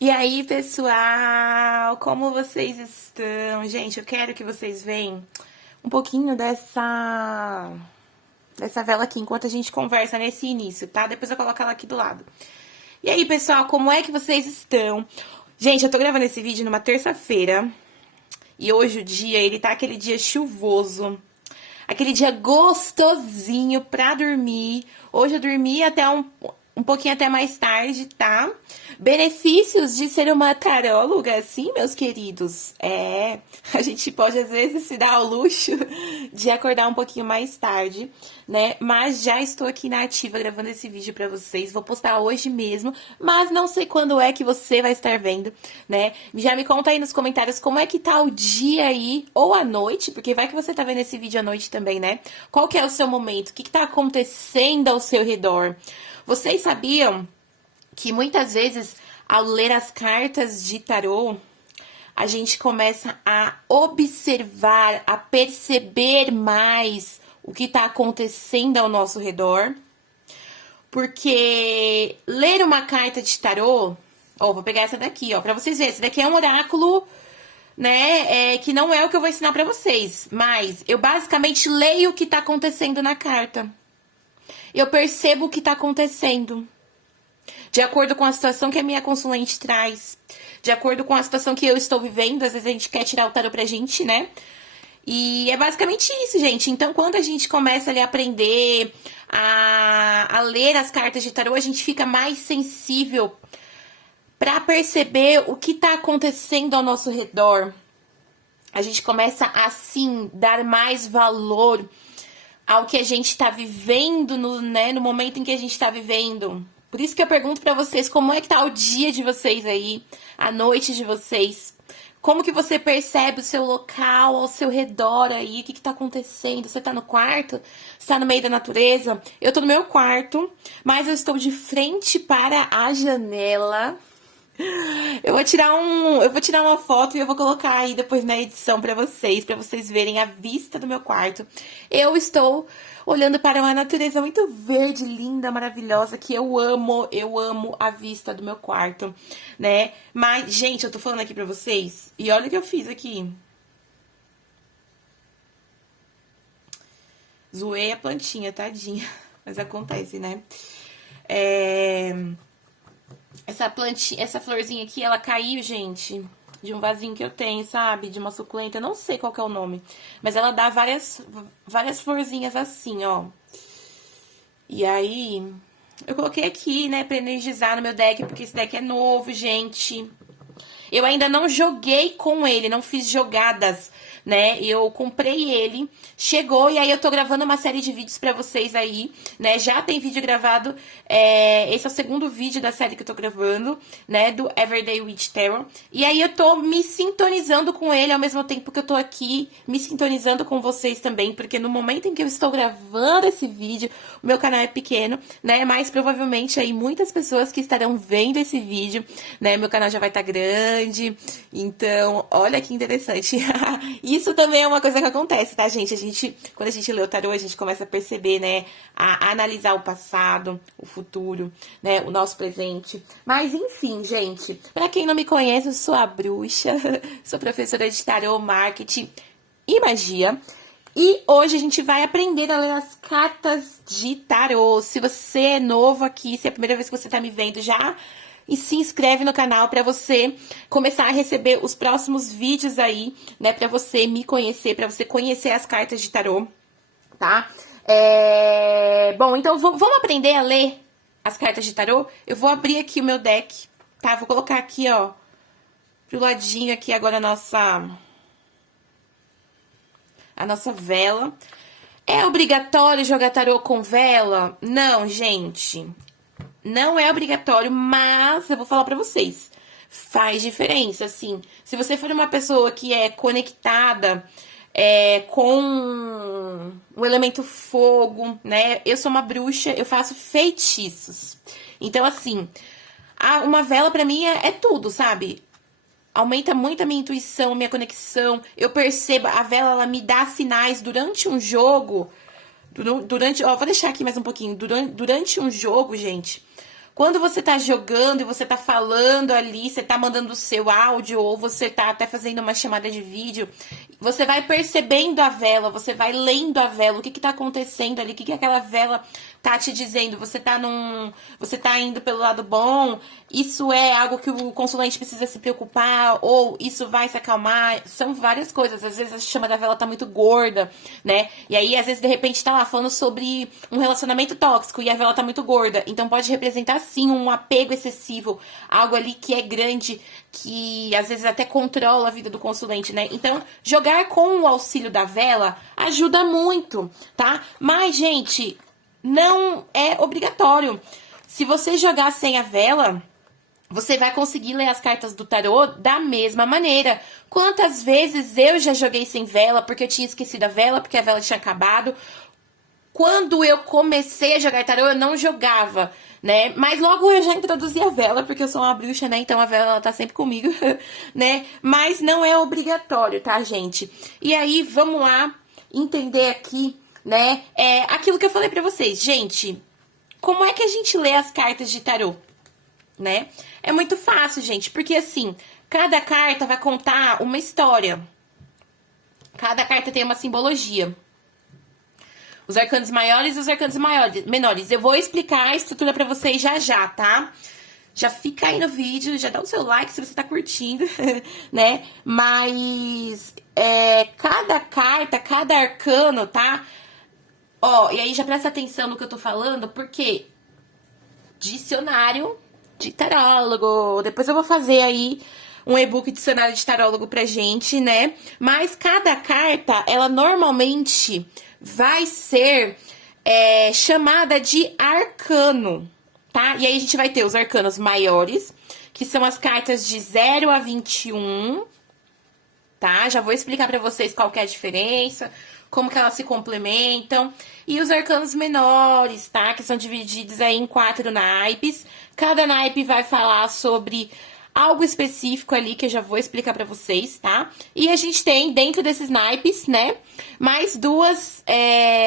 E aí, pessoal, como vocês estão? Gente, eu quero que vocês vejam um pouquinho dessa vela aqui enquanto a gente conversa nesse início, tá? Depois eu coloco ela aqui do lado. E aí, pessoal, como é que vocês estão? Gente, eu tô gravando esse vídeo numa terça-feira e hoje o dia, ele tá aquele dia chuvoso. Aquele dia gostosinho pra dormir. Hoje eu dormi até um pouquinho até mais tarde, tá? Benefícios de ser uma taróloga, assim, meus queridos. A gente pode às vezes se dar ao luxo de acordar um pouquinho mais tarde, né? Mas já estou aqui na ativa gravando esse vídeo pra vocês. Vou postar hoje mesmo, mas não sei quando é que você vai estar vendo, né? Já me conta aí nos comentários como é que tá o dia aí, ou a noite, porque vai que você tá vendo esse vídeo à noite também, né? Qual que é o seu momento? O que tá acontecendo ao seu redor? Vocês sabiam que muitas vezes, ao ler as cartas de tarô, a gente começa a observar, a perceber mais o que está acontecendo ao nosso redor? Porque ler uma carta de tarô, ó, vou pegar essa daqui, ó, para vocês verem. Esse daqui é um oráculo, né, que não é o que eu vou ensinar para vocês, mas eu basicamente leio o que está acontecendo na carta. Eu percebo o que está acontecendo. De acordo com a situação que a minha consulente traz. De acordo com a situação que eu estou vivendo. Às vezes a gente quer tirar o tarô pra gente, né? E é basicamente isso, gente. Então, quando a gente começa ali a aprender a ler as cartas de tarô, a gente fica mais sensível para perceber o que está acontecendo ao nosso redor. A gente começa, assim, dar mais valor ao que a gente está vivendo, no momento em que a gente está vivendo. Por isso que eu pergunto para vocês, como é que tá o dia de vocês aí, a noite de vocês? Como que você percebe o seu local ao seu redor aí? O que tá acontecendo? Você tá no quarto? Você tá no meio da natureza? Eu tô no meu quarto, mas eu estou de frente para a janela. Eu vou tirar uma foto e eu vou colocar aí depois na edição pra vocês verem a vista do meu quarto. Eu estou olhando para uma natureza muito verde, linda, maravilhosa, que eu amo a vista do meu quarto, né? Mas, gente, eu tô falando aqui pra vocês, e olha o que eu fiz aqui. Zoei a plantinha, tadinha, mas acontece, né? Essa plantinha, essa florzinha aqui, ela caiu, gente, de um vasinho que eu tenho, sabe? De uma suculenta, eu não sei qual que é o nome. Mas ela dá várias florzinhas assim, ó. E aí, eu coloquei aqui, né, pra energizar no meu deck, porque esse deck é novo, gente. Eu ainda não joguei com ele, não fiz jogadas, né? Eu comprei ele, chegou e aí eu tô gravando uma série de vídeos pra vocês aí, né? Já tem vídeo gravado, esse é o segundo vídeo da série que eu tô gravando, né? Do Everyday Witch Tarot. E aí eu tô me sintonizando com ele ao mesmo tempo que eu tô aqui me sintonizando com vocês também, porque no momento em que eu estou gravando esse vídeo, o meu canal é pequeno, né? Mas provavelmente aí muitas pessoas que estarão vendo esse vídeo, né? Meu canal já vai estar grande, então olha que interessante. Isso também é uma coisa que acontece, tá, gente? Quando a gente lê o tarô, a gente começa a perceber, né? A analisar o passado, o futuro, né? O nosso presente. Mas, enfim, gente, pra quem não me conhece, eu sou a Bruxa, sou professora de tarô, marketing e magia. E hoje a gente vai aprender a ler as cartas de tarô. Se você é novo aqui, se é a primeira vez que você tá me vendo, já e se inscreve no canal para você começar a receber os próximos vídeos aí, né? Para você me conhecer, para você conhecer as cartas de tarô, tá? Bom, então vamos aprender a ler as cartas de tarô? Eu vou abrir aqui o meu deck, tá? Vou colocar aqui, ó, pro ladinho aqui agora a nossa vela. É obrigatório jogar tarô com vela? Não, gente. Não é obrigatório, mas eu vou falar pra vocês. Faz diferença, assim. Se você for uma pessoa que é conectada com o elemento fogo, né? Eu sou uma bruxa, eu faço feitiços. Então, assim, uma vela pra mim é tudo, sabe? Aumenta muito a minha intuição, a minha conexão. Eu percebo, a vela, ela me dá sinais durante um jogo. Ó, vou deixar aqui mais um pouquinho. Durante um jogo, gente, Quando você tá jogando e você tá falando ali, você tá mandando o seu áudio ou você tá até fazendo uma chamada de vídeo, você vai percebendo a vela, você vai lendo a vela, o que que tá acontecendo ali, o que que aquela vela tá te dizendo, você tá indo pelo lado bom, isso é algo que o consulente precisa se preocupar, ou isso vai se acalmar, são várias coisas, às vezes a chama da vela tá muito gorda, né, e aí às vezes de repente tá lá falando sobre um relacionamento tóxico e a vela tá muito gorda, então pode representar sim um apego excessivo, algo ali que é grande, que às vezes até controla a vida do consulente, né, então jogar com o auxílio da vela ajuda muito, tá, mas gente, não é obrigatório. Se você jogar sem a vela, você vai conseguir ler as cartas do tarô da mesma maneira. Quantas vezes eu já joguei sem vela, porque eu tinha esquecido a vela, porque a vela tinha acabado. Quando eu comecei a jogar tarô, eu não jogava, né? Mas logo eu já introduzi a vela, porque eu sou uma bruxa, né? Então a vela, ela tá sempre comigo, né? Mas não é obrigatório, tá, gente? E aí, vamos lá entender aqui, né? Aquilo que eu falei pra vocês. Gente, como é que a gente lê as cartas de tarô, né? É muito fácil, gente, porque assim, cada carta vai contar uma história. Cada carta tem uma simbologia. Os arcanos maiores e os arcanos menores. Eu vou explicar a estrutura pra vocês já já, tá? Já fica aí no vídeo, já dá o seu like se você tá curtindo, né? Mas cada carta, cada arcano, tá? Ó, e aí já presta atenção no que eu tô falando, porque dicionário de tarólogo. Depois eu vou fazer aí um e-book dicionário de tarólogo pra gente, né? Mas cada carta, ela normalmente vai ser chamada de arcano, tá? E aí a gente vai ter os arcanos maiores, que são as cartas de 0 a 21, tá? Já vou explicar pra vocês qual que é a diferença, como que elas se complementam. E os arcanos menores, tá? Que são divididos aí em 4 naipes. Cada naipe vai falar sobre algo específico ali, que eu já vou explicar pra vocês, tá? E a gente tem, dentro desses naipes, né, mais duas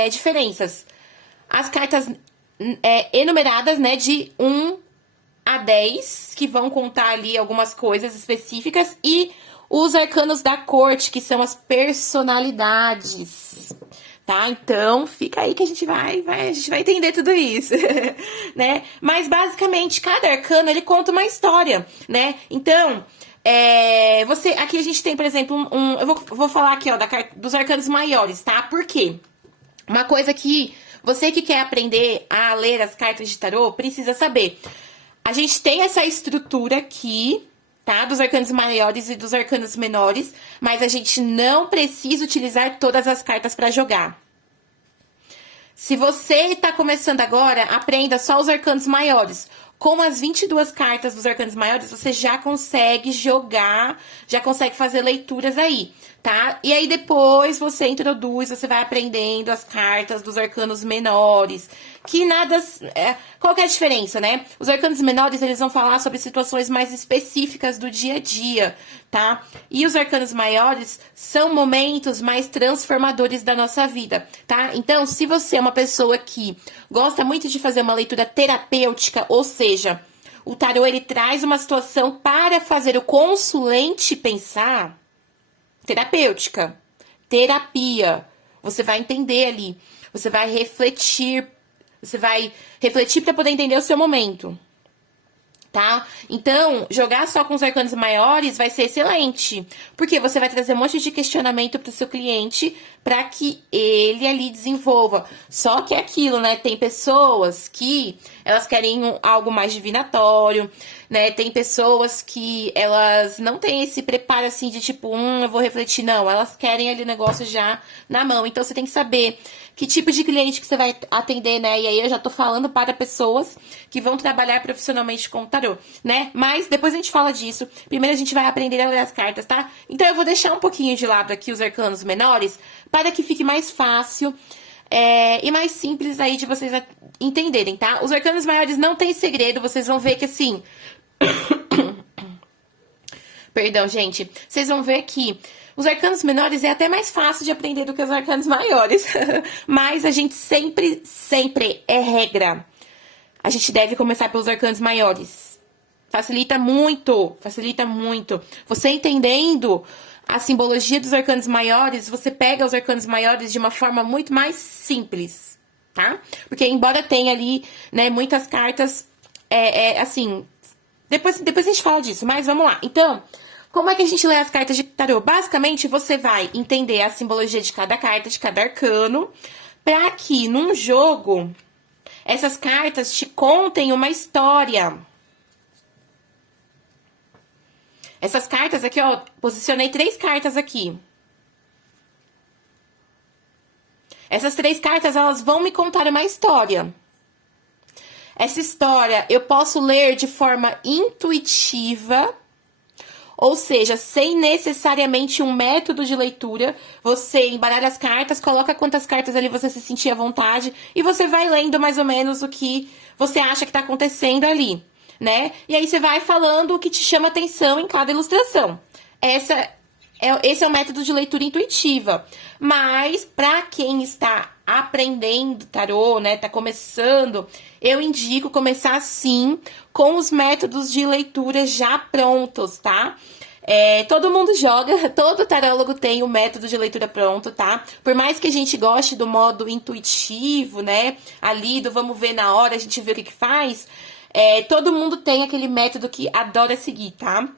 diferenças. As cartas enumeradas, né, de 1 a 10, que vão contar ali algumas coisas específicas, e os arcanos da corte, que são as personalidades, tá? Então, fica aí que a gente vai entender tudo isso, né? Mas, basicamente, cada arcano, ele conta uma história, né? Então, aqui a gente tem, por exemplo, eu vou falar aqui, ó, dos arcanos maiores, tá? Por quê? Uma coisa que você que quer aprender a ler as cartas de tarô precisa saber. A gente tem essa estrutura aqui, tá? Dos arcanos maiores e dos arcanos menores, mas a gente não precisa utilizar todas as cartas para jogar. Se você tá começando agora, aprenda só os arcanos maiores. Com as 22 cartas dos arcanos maiores, você já consegue jogar, já consegue fazer leituras aí, tá? E aí depois você introduz, você vai aprendendo as cartas dos arcanos menores, que nada... qual que é a diferença, né? Os arcanos menores, eles vão falar sobre situações mais específicas do dia a dia, tá? E os arcanos maiores são momentos mais transformadores da nossa vida, tá? Então, se você é uma pessoa que gosta muito de fazer uma leitura terapêutica, ou seja, o tarô, ele traz uma situação para fazer o consulente pensar, terapêutica, terapia, você vai entender ali, você vai refletir para poder entender o seu momento, tá? Então, jogar só com os arcanos maiores vai ser excelente, porque você vai trazer um monte de questionamento pro seu cliente para que ele ali desenvolva. Só que é aquilo, né? Tem pessoas que elas querem algo mais divinatório, né? Tem pessoas que elas não têm esse preparo assim de tipo, eu vou refletir, não. Elas querem ali o negócio já na mão. Então, você tem que saber que tipo de cliente que você vai atender, né? E aí eu já tô falando para pessoas que vão trabalhar profissionalmente com o tarô, né? Mas depois a gente fala disso. Primeiro a gente vai aprender a ler as cartas, tá? Então eu vou deixar um pouquinho de lado aqui os arcanos menores para que fique mais fácil e mais simples aí de vocês entenderem, tá? Os arcanos maiores não tem segredo, vocês vão ver que assim... Perdão, gente. Vocês vão ver que os arcanos menores é até mais fácil de aprender do que os arcanos maiores. Mas a gente sempre é regra. a gente deve começar pelos arcanos maiores. Facilita muito, facilita muito. Você entendendo a simbologia dos arcanos maiores, você pega os arcanos maiores de uma forma muito mais simples, tá? Porque embora tenha ali, né, muitas cartas, assim... Depois a gente fala disso, mas vamos lá. Então, como é que a gente lê as cartas de tarô? Basicamente, você vai entender a simbologia de cada carta, de cada arcano, para que num jogo, essas cartas te contem uma história. Essas cartas aqui, ó, posicionei 3 cartas aqui. Essas 3 cartas, elas vão me contar uma história. Essa história eu posso ler de forma intuitiva, ou seja, sem necessariamente um método de leitura. Você embaralha as cartas, coloca quantas cartas ali você se sentir à vontade e você vai lendo mais ou menos o que você acha que tá acontecendo ali, né? E aí você vai falando o que te chama atenção em cada ilustração. Esse é o método de leitura intuitiva. Mas, para quem está aprendendo tarô, né, tá começando, eu indico começar, sim, com os métodos de leitura já prontos, tá? Todo mundo joga, todo tarólogo tem o método de leitura pronto, tá? Por mais que a gente goste do modo intuitivo, né, ali do vamos ver na hora, a gente vê o que faz, todo mundo tem aquele método que adora seguir, tá?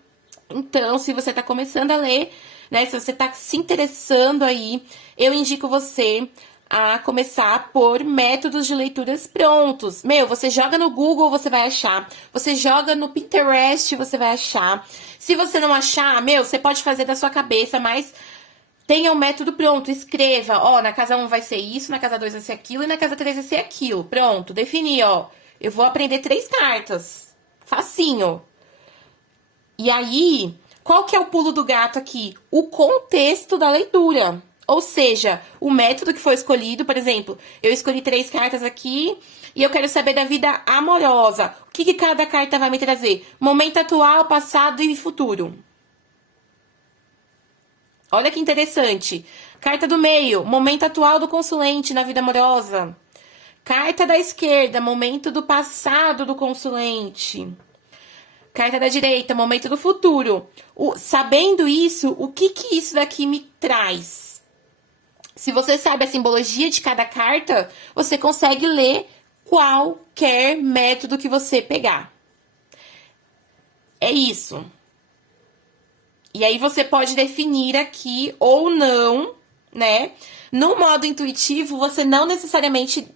Então, se você tá começando a ler, né, se você tá se interessando aí, eu indico você a começar por métodos de leituras prontos. Meu, você joga no Google, você vai achar. Você joga no Pinterest, você vai achar. Se você não achar, meu, você pode fazer da sua cabeça, mas tenha um método pronto. Escreva, ó, na casa 1 vai ser isso, na casa 2 vai ser aquilo e na casa 3 vai ser aquilo. Pronto, defini, ó. Eu vou aprender 3 cartas. Facinho. E aí, qual que é o pulo do gato aqui? O contexto da leitura. Ou seja, o método que foi escolhido, por exemplo, eu escolhi 3 cartas aqui e eu quero saber da vida amorosa. O que cada carta vai me trazer? Momento atual, passado e futuro. Olha que interessante. Carta do meio, momento atual do consulente na vida amorosa. Carta da esquerda, momento do passado do consulente. Carta da direita, momento do futuro. Sabendo isso, o que isso daqui me traz? Se você sabe a simbologia de cada carta, você consegue ler qualquer método que você pegar. É isso. E aí você pode definir aqui ou não, né? No modo intuitivo, você não necessariamente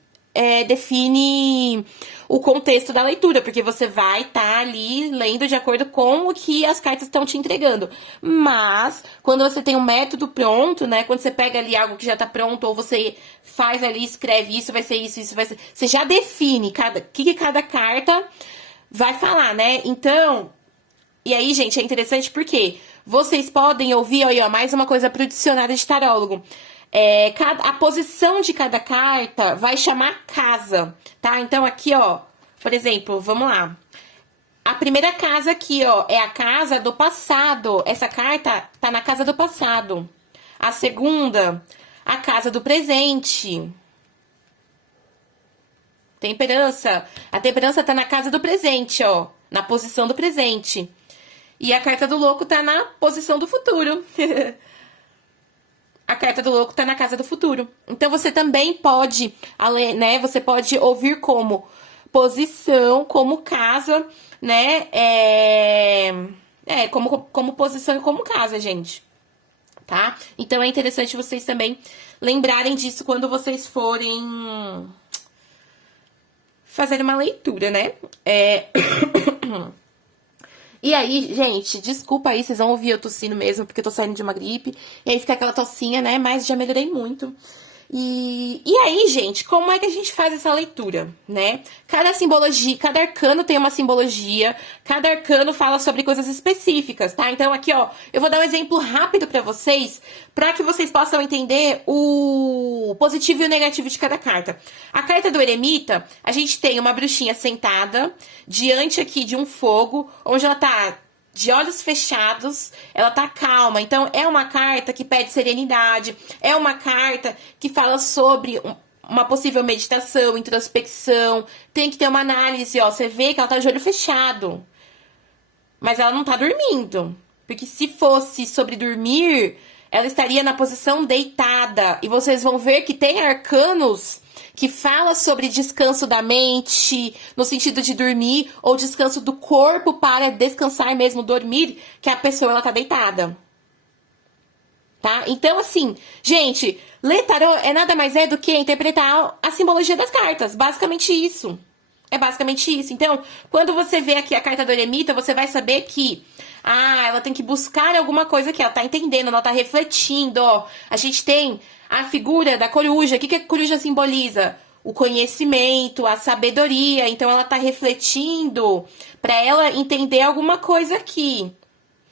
define o contexto da leitura, porque você vai estar ali lendo de acordo com o que as cartas estão te entregando. Mas, quando você tem um método pronto, né? Quando você pega ali algo que já tá pronto, ou você faz ali, escreve isso, vai ser isso, isso vai ser... Você já define o que cada carta vai falar, né? Então, e aí, gente, é interessante porque vocês podem ouvir, ó, mais uma coisa pro dicionário de tarólogo. A posição de cada carta vai chamar casa, tá? Então, aqui, ó, por exemplo, vamos lá. A primeira casa aqui, ó, é a casa do passado. Essa carta tá na casa do passado. A segunda, a casa do presente. Temperança. A temperança tá na casa do presente, ó, na posição do presente. E a carta do louco tá na posição do futuro. A carta do louco tá na casa do futuro. Então, você também pode, né? Você pode ouvir como posição, como casa, né? Como posição e como casa, gente. Tá? Então, é interessante vocês também lembrarem disso quando vocês forem fazer uma leitura, né? E aí, gente, desculpa aí, vocês vão ouvir eu tossindo mesmo, porque eu tô saindo de uma gripe. E aí fica aquela tossinha, né? Mas já melhorei muito. E aí, gente, como é que a gente faz essa leitura, né? Cada simbologia, cada arcano tem uma simbologia, cada arcano fala sobre coisas específicas, tá? Então, aqui, ó, eu vou dar um exemplo rápido pra vocês, pra que vocês possam entender o positivo e o negativo de cada carta. A carta do eremita, a gente tem uma bruxinha sentada diante aqui de um fogo, onde ela tá de olhos fechados, ela tá calma. Então, é uma carta que pede serenidade, é uma carta que fala sobre uma possível meditação, introspecção, tem que ter uma análise, ó. Você vê que ela tá de olho fechado, mas ela não tá dormindo. Porque se fosse sobre dormir, ela estaria na posição deitada. E vocês vão ver que tem arcanos que fala sobre descanso da mente, no sentido de dormir, ou descanso do corpo para descansar mesmo, dormir, que a pessoa ela tá deitada. Tá? Então, assim, gente, ler tarô é nada mais do que interpretar a simbologia das cartas. Basicamente isso. É basicamente isso. Então, quando você vê aqui a carta do eremita, você vai saber que ela tem que buscar alguma coisa aqui. Ela tá entendendo, ela tá refletindo, ó. A gente tem a figura da coruja. O que a coruja simboliza? O conhecimento, a sabedoria. Então, ela tá refletindo para ela entender alguma coisa aqui.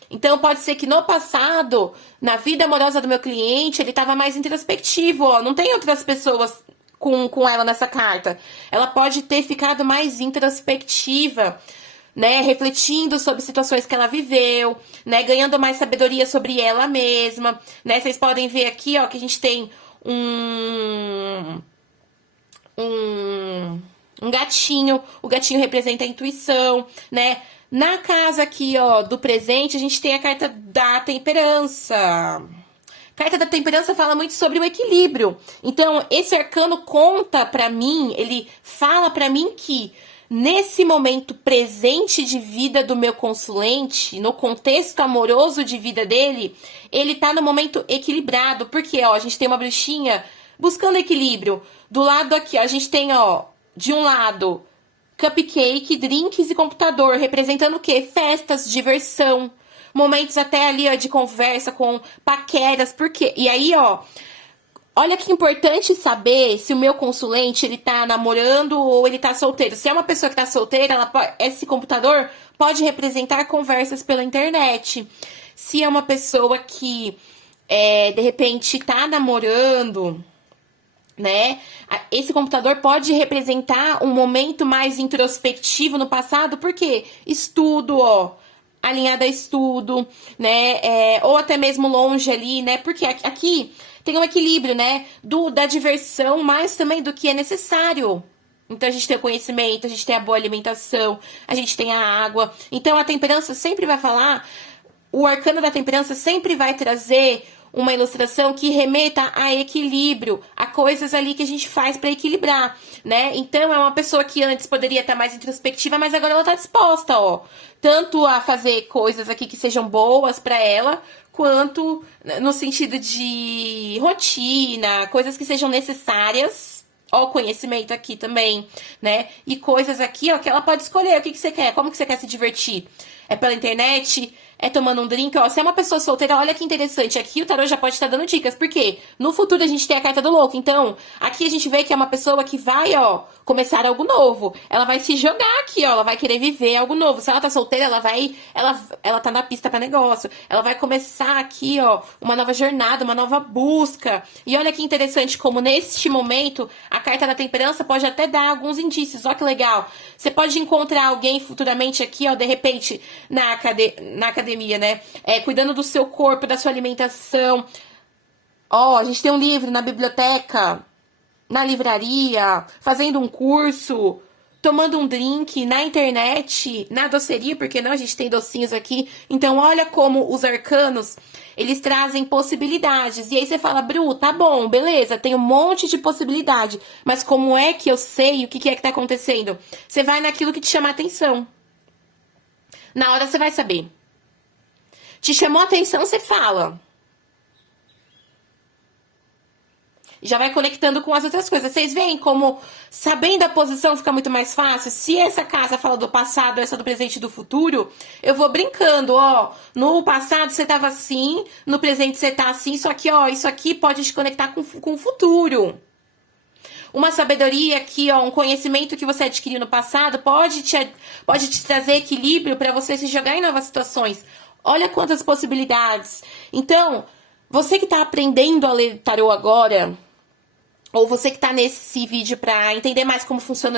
Então, pode ser que no passado, na vida amorosa do meu cliente, ele estava mais introspectivo, ó. Não tem outras pessoas com ela nessa carta. Ela pode ter ficado mais introspectiva, né? Refletindo sobre situações que ela viveu, né? Ganhando mais sabedoria sobre ela mesma, né? Vocês podem ver aqui, ó, que a gente tem um gatinho. O gatinho representa a intuição, né? Na casa aqui, ó, do presente, a gente tem a carta da temperança. A carta da temperança fala muito sobre o equilíbrio. Então, esse arcano conta pra mim, ele fala pra mim que nesse momento presente de vida do meu consulente, no contexto amoroso de vida dele, ele tá no momento equilibrado. Porque, ó, a gente tem uma bruxinha buscando equilíbrio. Do lado aqui, ó, a gente tem, ó, de um lado, cupcake, drinks e computador, representando o quê? Festas, diversão, momentos até ali, ó, de conversa com paqueras, por quê? E aí, ó, olha que importante saber se o meu consulente, ele tá namorando ou ele tá solteiro. Se é uma pessoa que tá solteira, esse computador pode representar conversas pela internet. Se é uma pessoa que, de repente, tá namorando, né? Esse computador pode representar um momento mais introspectivo no passado, porque estudo, ó, alinhado a estudo, né? Ou até mesmo longe ali, né? Porque aqui tem um equilíbrio, né? Da diversão, mas também do que é necessário. Então a gente tem o conhecimento, a gente tem a boa alimentação, a gente tem a água. Então a temperança sempre vai falar, o arcano da temperança sempre vai trazer uma ilustração que remeta a equilíbrio, a coisas ali que a gente faz para equilibrar, né? Então, é uma pessoa que antes poderia estar mais introspectiva, mas agora ela tá disposta, ó, tanto a fazer coisas aqui que sejam boas para ela, quanto no sentido de rotina, coisas que sejam necessárias, ó, conhecimento aqui também, né? E coisas aqui, ó, que ela pode escolher o que você quer, como que você quer se divertir. É pela internet? É tomando um drink, ó. Se é uma pessoa solteira, olha que interessante. Aqui o tarô já pode estar dando dicas. Por quê? No futuro a gente tem a carta do louco. Então, aqui a gente vê que é uma pessoa que vai, ó, começar algo novo. Ela vai se jogar aqui, ó. Ela vai querer viver algo novo. Se ela tá solteira, ela tá na pista pra negócio. Ela vai começar aqui, ó, uma nova jornada, uma nova busca. E olha que interessante como neste momento a carta da temperança pode até dar alguns indícios. Ó que legal. Você pode encontrar alguém futuramente aqui, ó, de repente, na academia, né? Cuidando do seu corpo, da sua alimentação. Ó, a gente tem um livro na biblioteca, na livraria, fazendo um curso, tomando um drink, na internet, na doceria, porque não, a gente tem docinhos aqui. Então, olha como os arcanos, eles trazem possibilidades. E aí você fala, Bru, tá bom, beleza, tem um monte de possibilidade. Mas como é que eu sei o que é que tá acontecendo? Você vai naquilo que te chama a atenção. Na hora você vai saber. Te chamou a atenção, você fala. Já vai conectando com as outras coisas. Vocês veem como, sabendo a posição, fica muito mais fácil? Se essa casa fala do passado, essa do presente e do futuro, eu vou brincando, ó. No passado você tava assim, no presente você tá assim, só que, ó, isso aqui pode te conectar com o futuro. Uma sabedoria aqui, ó, um conhecimento que você adquiriu no passado pode te trazer equilíbrio para você se jogar em novas situações. Olha quantas possibilidades. Então, você que tá aprendendo a ler tarô agora, ou você que tá nesse vídeo para entender mais como funciona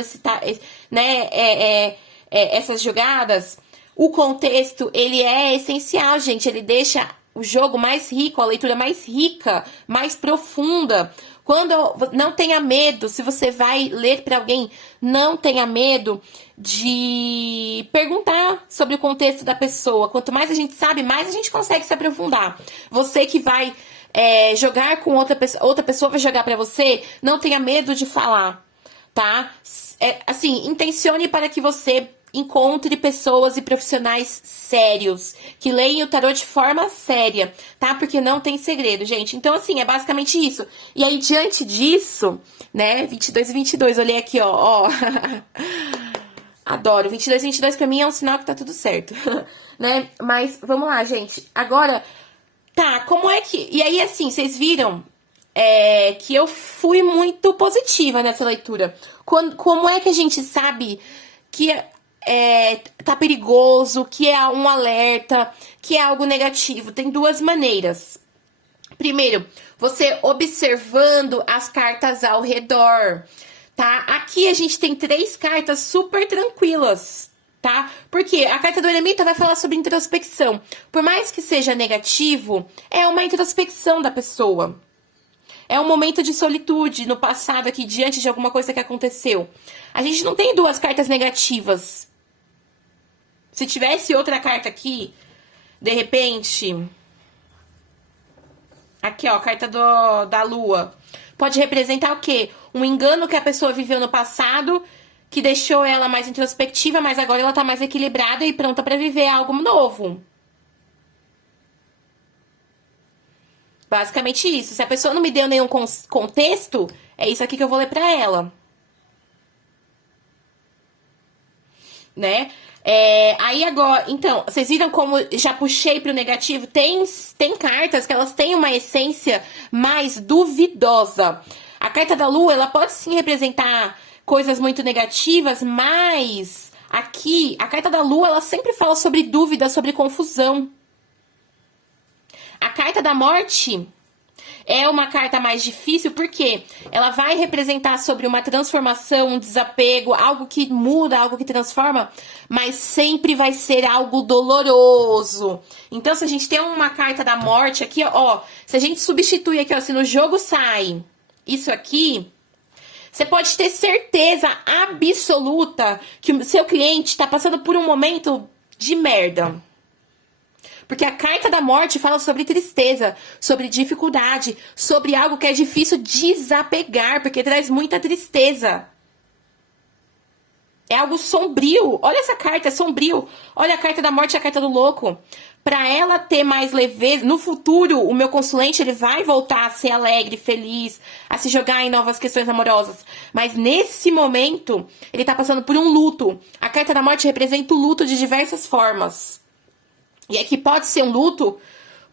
essas jogadas, o contexto, ele é essencial, gente. Ele deixa o jogo mais rico, a leitura mais rica, mais profunda. Quando não tenha medo, se você vai ler para alguém, não tenha medo de perguntar sobre o contexto da pessoa. Quanto mais a gente sabe, mais a gente consegue se aprofundar. Você que vai jogar com outra pessoa vai jogar para você, não tenha medo de falar, tá? Assim, intencione para que você encontre pessoas e profissionais sérios, que leem o tarô de forma séria, tá? Porque não tem segredo, gente. Então, assim, é basicamente isso. E aí, diante disso, né, 22 e 22, olhei aqui, ó. Adoro. 22 e 22 pra mim é um sinal que tá tudo certo, né? Mas, vamos lá, gente. Agora, tá, como é que... E aí, assim, vocês viram que eu fui muito positiva nessa leitura. Como é que a gente sabe que tá perigoso, que é um alerta, que é algo negativo? Tem duas maneiras. Primeiro, você observando as cartas ao redor, tá? Aqui a gente tem 3 cartas super tranquilas, tá? Porque a carta do eremita vai falar sobre introspecção. Por mais que seja negativo, é uma introspecção da pessoa. É um momento de solitude no passado aqui, diante de alguma coisa que aconteceu. A gente não tem 2 cartas negativas. Se tivesse outra carta aqui, de repente... Aqui, ó, carta da lua. Pode representar o quê? Um engano que a pessoa viveu no passado, que deixou ela mais introspectiva, mas agora ela tá mais equilibrada e pronta pra viver algo novo. Basicamente isso. Se a pessoa não me deu nenhum contexto, é isso aqui que eu vou ler pra ela. Né? Aí agora, então, vocês viram como já puxei pro negativo? Tem cartas que elas têm uma essência mais duvidosa. A carta da lua, ela pode sim representar coisas muito negativas, mas aqui, a carta da lua, ela sempre fala sobre dúvida, sobre confusão. A carta da morte... é uma carta mais difícil porque ela vai representar sobre uma transformação, um desapego, algo que muda, algo que transforma, mas sempre vai ser algo doloroso. Então, se a gente tem uma carta da morte aqui, ó, se a gente substituir aqui, ó, se no jogo sai isso aqui, você pode ter certeza absoluta que o seu cliente está passando por um momento de merda. Porque a carta da morte fala sobre tristeza, sobre dificuldade, sobre algo que é difícil desapegar, porque traz muita tristeza. É algo sombrio. Olha essa carta, é sombrio. Olha a carta da morte e a carta do louco. Para ela ter mais leveza, no futuro, o meu consulente ele vai voltar a ser alegre, feliz, a se jogar em novas questões amorosas. Mas nesse momento, ele tá passando por um luto. A carta da morte representa o luto de diversas formas. E aqui pode ser um luto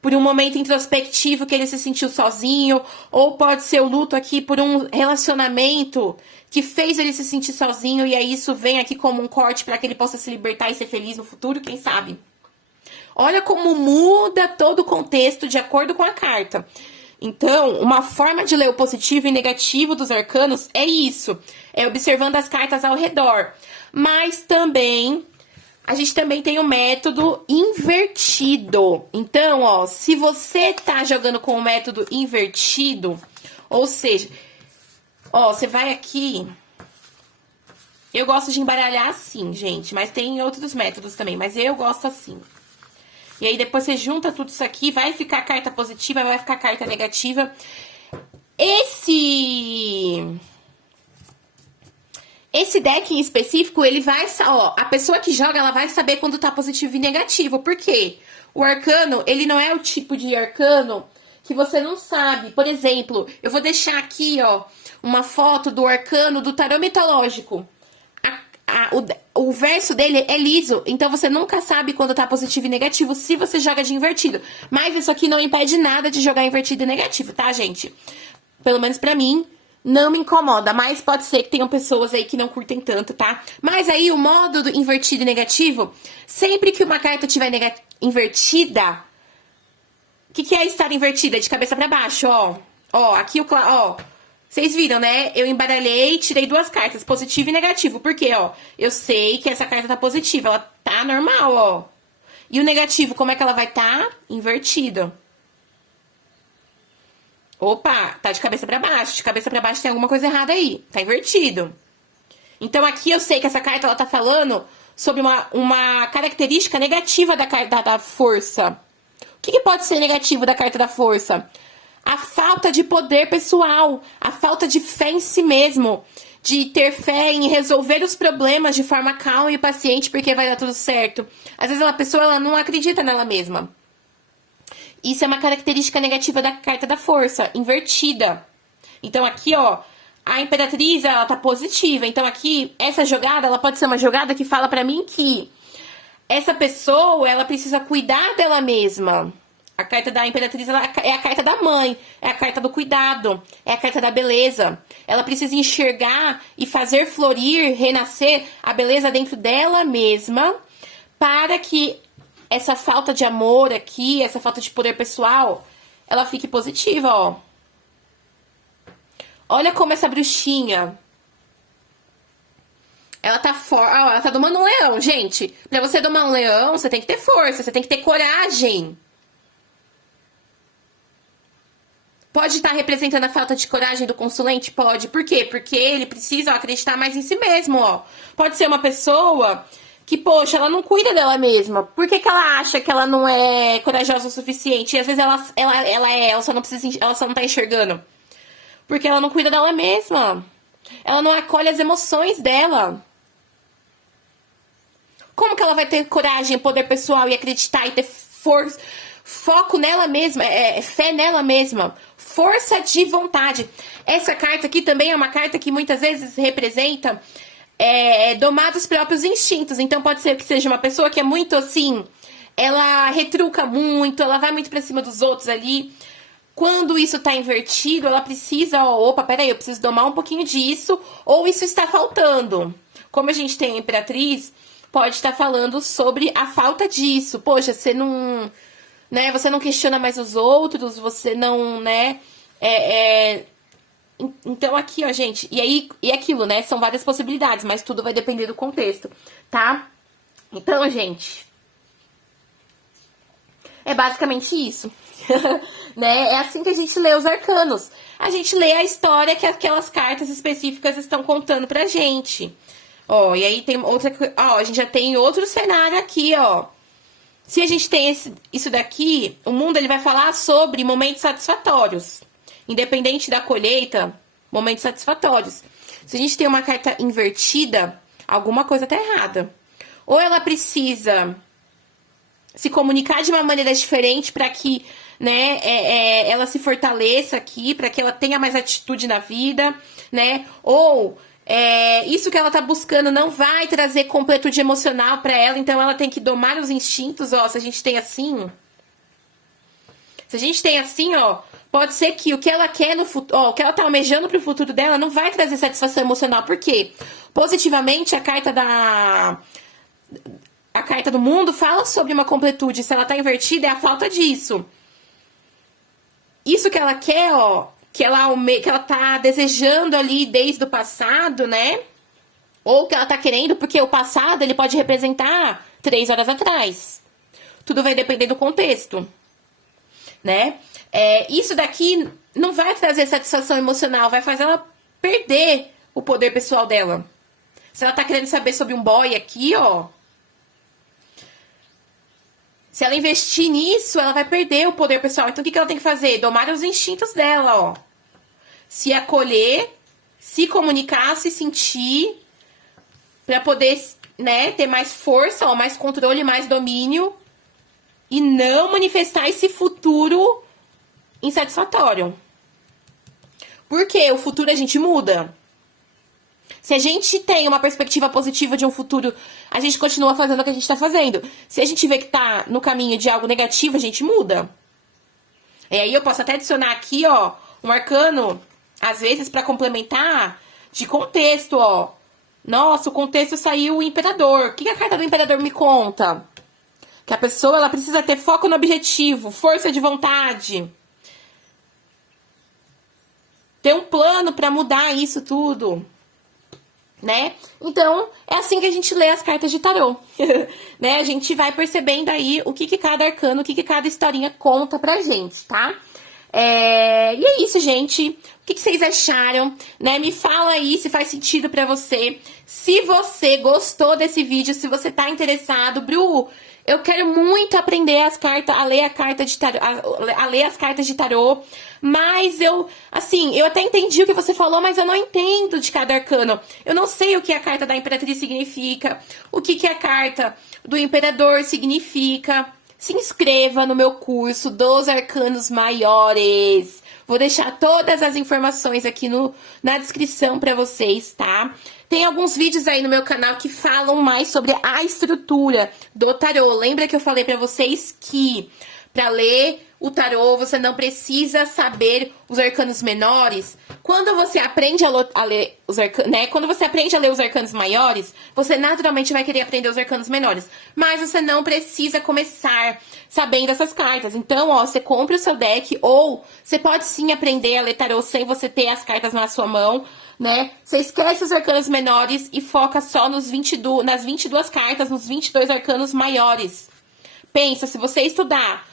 por um momento introspectivo que ele se sentiu sozinho, ou pode ser o luto aqui por um relacionamento que fez ele se sentir sozinho, e aí isso vem aqui como um corte para que ele possa se libertar e ser feliz no futuro, quem sabe? Olha como muda todo o contexto de acordo com a carta. Então, uma forma de ler o positivo e negativo dos arcanos é isso, é observando as cartas ao redor. Mas também... a gente também tem o método invertido. Então, ó, se você tá jogando com o método invertido, ou seja, ó, você vai aqui... eu gosto de embaralhar assim, gente, mas tem outros métodos também, mas eu gosto assim. E aí depois você junta tudo isso aqui, vai ficar carta positiva, vai ficar carta negativa. Esse deck em específico, ele vai... ó, a pessoa que joga, ela vai saber quando tá positivo e negativo. Por quê? O arcano, ele não é o tipo de arcano que você não sabe. Por exemplo, eu vou deixar aqui, ó, uma foto do arcano do tarô mitológico. O verso dele é liso, então você nunca sabe quando tá positivo e negativo se você joga de invertido. Mas isso aqui não impede nada de jogar invertido e negativo, tá, gente? Pelo menos pra mim... não me incomoda, mas pode ser que tenham pessoas aí que não curtem tanto, tá? Mas aí o modo do invertido e negativo, sempre que uma carta estiver invertida, o que é estar invertida? De cabeça pra baixo, ó. Ó, aqui o... ó, vocês viram, né? Eu embaralhei, tirei 2 cartas, positivo e negativo. Por quê, ó? Eu sei que essa carta tá positiva, ela tá normal, ó. E o negativo, como é que ela vai tá? Invertida. Opa, tá de cabeça pra baixo. De cabeça pra baixo tem alguma coisa errada aí. Tá invertido. Então aqui eu sei que essa carta ela tá falando sobre uma característica negativa da força. O que pode ser negativo da carta da força? A falta de poder pessoal, a falta de fé em si mesmo, de ter fé em resolver os problemas de forma calma e paciente porque vai dar tudo certo. Às vezes a pessoa ela não acredita nela mesma. Isso é uma característica negativa da carta da força, invertida. Então aqui, ó, a Imperatriz, ela tá positiva. Então aqui, essa jogada, ela pode ser uma jogada que fala pra mim que essa pessoa, ela precisa cuidar dela mesma. A carta da Imperatriz, ela é a carta da mãe, é a carta do cuidado, é a carta da beleza. Ela precisa enxergar e fazer florir, renascer a beleza dentro dela mesma, para que essa falta de amor aqui, essa falta de poder pessoal, ela fique positiva, ó. Olha como essa bruxinha, ela tá forte, ela tá domando um leão, gente. Pra você domar um leão, você tem que ter força, você tem que ter coragem. Pode estar representando a falta de coragem do consulente? Pode. Por quê? Porque ele precisa acreditar mais em si mesmo, ó. Pode ser uma pessoa que, poxa, ela não cuida dela mesma. Por que ela acha que ela não é corajosa o suficiente? E às vezes ela só não tá enxergando. Porque ela não cuida dela mesma. Ela não acolhe as emoções dela. Como que ela vai ter coragem, poder pessoal e acreditar e ter força, foco nela mesma, fé nela mesma, força de vontade? Essa carta aqui também é uma carta que muitas vezes representa domar dos próprios instintos. Então pode ser que seja uma pessoa que é muito assim, ela retruca muito, ela vai muito pra cima dos outros ali. Quando isso tá invertido, ela precisa, opa, peraí, eu preciso domar um pouquinho disso, ou isso está faltando. Como a gente tem a Imperatriz, pode estar falando sobre a falta disso. Poxa, você não, né, você não questiona mais os outros, você não, né, Então aqui, ó, gente, e aquilo, né, são várias possibilidades, mas tudo vai depender do contexto, tá? Então, gente, é basicamente isso. Né? É assim que a gente lê os arcanos. A gente lê a história que aquelas cartas específicas estão contando pra gente. Ó, e aí tem outra... Ó, a gente já tem outro cenário aqui, ó. Se a gente tem isso daqui, o mundo ele vai falar sobre momentos satisfatórios. Independente da colheita, momentos satisfatórios. Se a gente tem uma carta invertida, alguma coisa tá errada. Ou ela precisa se comunicar de uma maneira diferente para que, né, ela se fortaleça aqui, para que ela tenha mais atitude na vida, né? Ou isso que ela tá buscando não vai trazer completude emocional para ela, então ela tem que domar os instintos, ó. Se a gente tem assim, ó, pode ser que o que ela quer no futuro, ó, o que ela tá almejando pro futuro dela não vai trazer satisfação emocional. Por quê? Positivamente, a carta do mundo fala sobre uma completude. Se ela tá invertida, é a falta disso. Isso que ela quer, ó, que ela tá desejando ali desde o passado, né? Ou que ela tá querendo, porque o passado, ele pode representar 3 horas atrás. Tudo vai depender do contexto, né? Isso daqui não vai trazer satisfação emocional, vai fazer ela perder o poder pessoal dela. Se ela tá querendo saber sobre um boy aqui, ó, se ela investir nisso, ela vai perder o poder pessoal. Então, o que ela tem que fazer? Domar os instintos dela, ó. Se acolher, se comunicar, se sentir, pra poder, né, ter mais força, ó, mais controle, mais domínio. E não manifestar esse futuro insatisfatório. Porque o futuro a gente muda. Se a gente tem uma perspectiva positiva de um futuro, a gente continua fazendo o que a gente tá fazendo. Se a gente vê que tá no caminho de algo negativo, a gente muda. E aí eu posso até adicionar aqui, ó, um arcano, às vezes, pra complementar, de contexto, ó. Nossa, o contexto saiu o Imperador. O que a carta do Imperador me conta? Que a pessoa, ela precisa ter foco no objetivo, força de vontade. Ter um plano pra mudar isso tudo. Né? Então, é assim que a gente lê as cartas de tarô. Né? A gente vai percebendo aí o que cada arcano, o que cada historinha conta pra gente, tá? E é isso, gente. O que vocês acharam, né? Me fala aí se faz sentido pra você. Se você gostou desse vídeo, se você tá interessado, Bru, eu quero muito aprender as cartas, a ler a carta de tarô, a ler as cartas de tarô, mas eu até entendi o que você falou, mas eu não entendo de cada arcano. Eu não sei o que a carta da Imperatriz significa, o que a carta do Imperador significa. Se inscreva no meu curso dos Arcanos Maiores. Vou deixar todas as informações aqui na descrição para vocês, tá? Tem alguns vídeos aí no meu canal que falam mais sobre a estrutura do tarô. Lembra que eu falei para vocês que para ler o tarô você não precisa saber os arcanos menores? Quando você aprende a ler os arcanos, né? Quando você aprende a ler os arcanos maiores, você naturalmente vai querer aprender os arcanos menores. Mas você não precisa começar sabendo essas cartas. Então, ó, você compra o seu deck ou você pode sim aprender a ler tarô sem você ter as cartas na sua mão, né? Você esquece os arcanos menores e foca só nas 22 cartas, nos 22 arcanos maiores. Pensa, se você estudar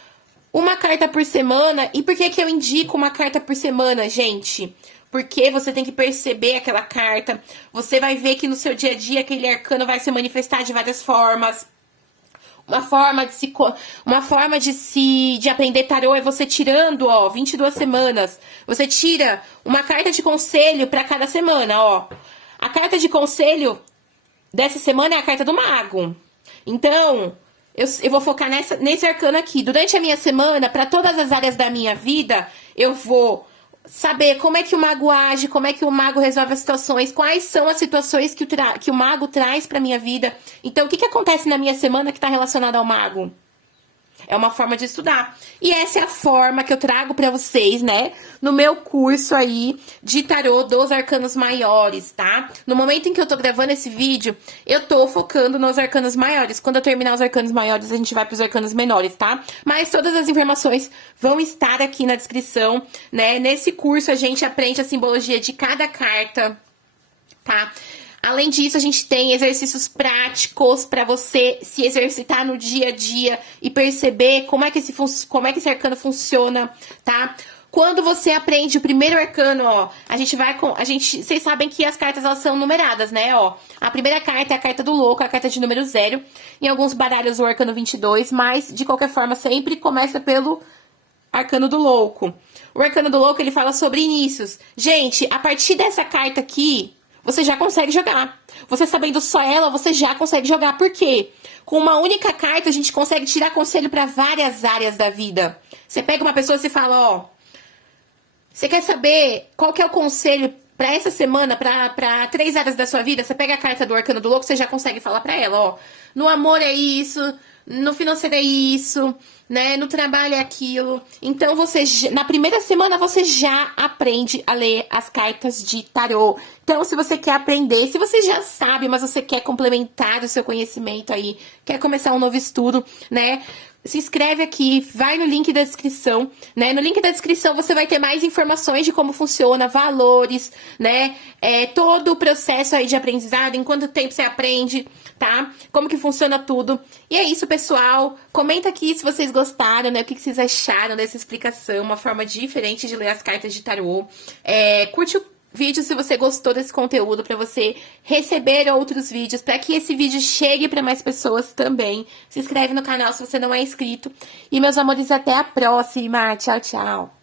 uma carta por semana, e por que eu indico uma carta por semana, gente? Porque você tem que perceber aquela carta, você vai ver que no seu dia a dia aquele arcano vai se manifestar de várias formas. Uma forma de aprender tarô é você tirando, ó, 22 semanas. Você tira uma carta de conselho para cada semana, ó. A carta de conselho dessa semana é a carta do mago. Então, eu vou focar nesse arcano aqui. Durante a minha semana, para todas as áreas da minha vida, eu vou saber como é que o mago age, como é que o mago resolve as situações, quais são as situações que o mago traz pra minha vida. Então, o que acontece na minha semana que tá relacionado ao mago? É uma forma de estudar. E essa é a forma que eu trago pra vocês, né? No meu curso aí de tarô dos arcanos maiores, tá? No momento em que eu tô gravando esse vídeo, eu tô focando nos arcanos maiores. Quando eu terminar os arcanos maiores, a gente vai pros arcanos menores, tá? Mas todas as informações vão estar aqui na descrição, né? Nesse curso a gente aprende a simbologia de cada carta, tá? Além disso, a gente tem exercícios práticos para você se exercitar no dia a dia e perceber como é que esse arcano funciona, tá? Quando você aprende o primeiro arcano, ó, vocês sabem que as cartas elas são numeradas, né, ó. A primeira carta é a carta do louco, a carta de número 0. Em alguns baralhos o arcano 22, mas de qualquer forma sempre começa pelo arcano do louco. O arcano do louco, ele fala sobre inícios. Gente, a partir dessa carta aqui, você já consegue jogar. Você sabendo só ela, você já consegue jogar. Por quê? Com uma única carta, a gente consegue tirar conselho para várias áreas da vida. Você pega uma pessoa e você fala, ó, você quer saber qual que é o conselho para essa semana, para 3 áreas da sua vida? Você pega a carta do arcano do louco, você já consegue falar para ela, ó, no amor é isso, no financeiro é isso, né? No trabalho é aquilo. Então, na primeira semana, você já aprende a ler as cartas de tarô. Então, se você quer aprender, se você já sabe, mas você quer complementar o seu conhecimento aí, quer começar um novo estudo, né? Se inscreve aqui, vai no link da descrição, né? No link da descrição você vai ter mais informações de como funciona, valores, né? Todo o processo aí de aprendizado, em quanto tempo você aprende, tá? Como que funciona tudo. E é isso, pessoal. Comenta aqui se vocês gostaram, né? O que vocês acharam dessa explicação, uma forma diferente de ler as cartas de tarô. Curte o vídeo se você gostou desse conteúdo, para você receber outros vídeos, para que esse vídeo chegue para mais pessoas também. Se inscreve no canal se você não é inscrito. E, meus amores, até a próxima. Tchau, tchau.